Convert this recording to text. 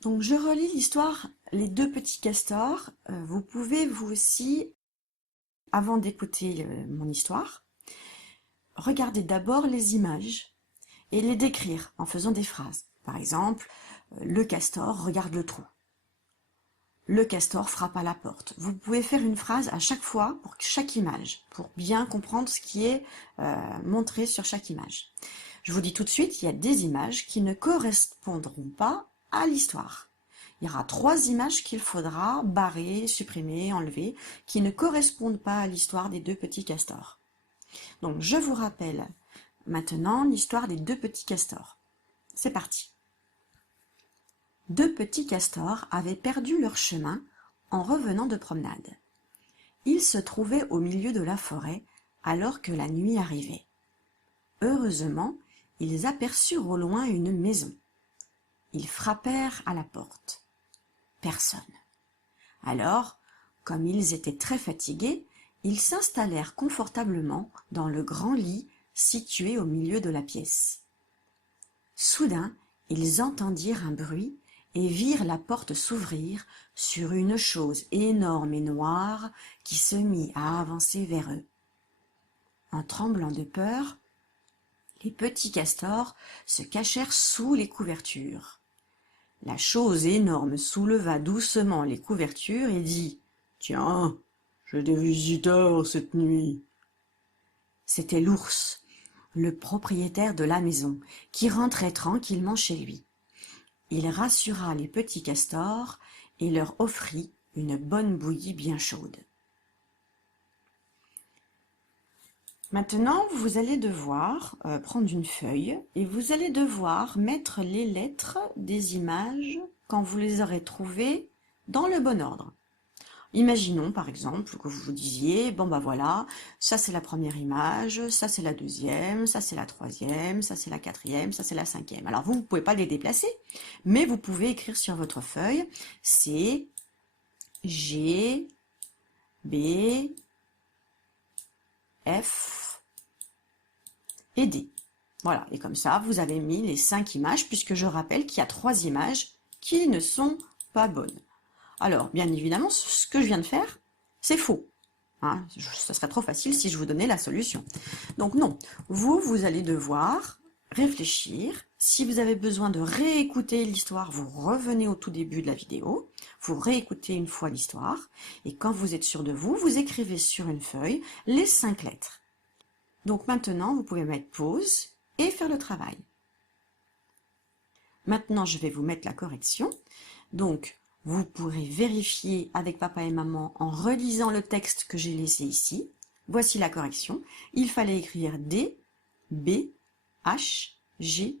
Donc je relis l'histoire Les deux petits castors. Vous pouvez vous aussi, avant d'écouter mon histoire, regarder d'abord les images et les décrire en faisant des phrases. Par exemple, le castor regarde le trou. Le castor frappe à la porte. Vous pouvez faire une phrase à chaque fois pour chaque image, pour bien comprendre ce qui est montré sur chaque image. Je vous dis tout de suite, il y a des images qui ne correspondront pas à l'histoire. Il y aura 3 images qu'il faudra barrer, supprimer, enlever, qui ne correspondent pas à l'histoire des deux petits castors. Donc je vous rappelle maintenant l'histoire des deux petits castors. C'est parti. Deux petits castors avaient perdu leur chemin en revenant de promenade. Ils se trouvaient au milieu de la forêt alors que la nuit arrivait. Heureusement, ils aperçurent au loin une maison. Ils frappèrent à la porte. Personne. Alors, comme ils étaient très fatigués, ils s'installèrent confortablement dans le grand lit situé au milieu de la pièce. Soudain, ils entendirent un bruit et virent la porte s'ouvrir sur une chose énorme et noire qui se mit à avancer vers eux. En tremblant de peur, les petits castors se cachèrent sous les couvertures. La chose énorme souleva doucement les couvertures et dit « Tiens, j'ai des visiteurs cette nuit. » C'était l'ours, le propriétaire de la maison, qui rentrait tranquillement chez lui. Il rassura les petits castors et leur offrit une bonne bouillie bien chaude. Maintenant, vous allez devoir prendre une feuille et vous allez devoir mettre les lettres des images quand vous les aurez trouvées dans le bon ordre. Imaginons par exemple que vous vous disiez, bon bah voilà, ça c'est la première image, ça c'est la deuxième, ça c'est la troisième, ça c'est la quatrième, ça c'est la cinquième. Alors vous ne pouvez pas les déplacer, mais vous pouvez écrire sur votre feuille C, G, B, F et D. Voilà, et comme ça, vous avez mis les 5 images, puisque je rappelle qu'il y a 3 images qui ne sont pas bonnes. Alors, bien évidemment, ce que je viens de faire, c'est faux. Hein, ça serait trop facile si je vous donnais la solution. Donc non, vous allez devoir réfléchir. Si vous avez besoin de réécouter l'histoire, vous revenez au tout début de la vidéo, vous réécoutez une fois l'histoire, et quand vous êtes sûr de vous, vous écrivez sur une feuille les 5 lettres. Donc maintenant, vous pouvez mettre pause et faire le travail. Maintenant, je vais vous mettre la correction. Donc, vous pourrez vérifier avec papa et maman en relisant le texte que j'ai laissé ici. Voici la correction. Il fallait écrire D, B, H, G,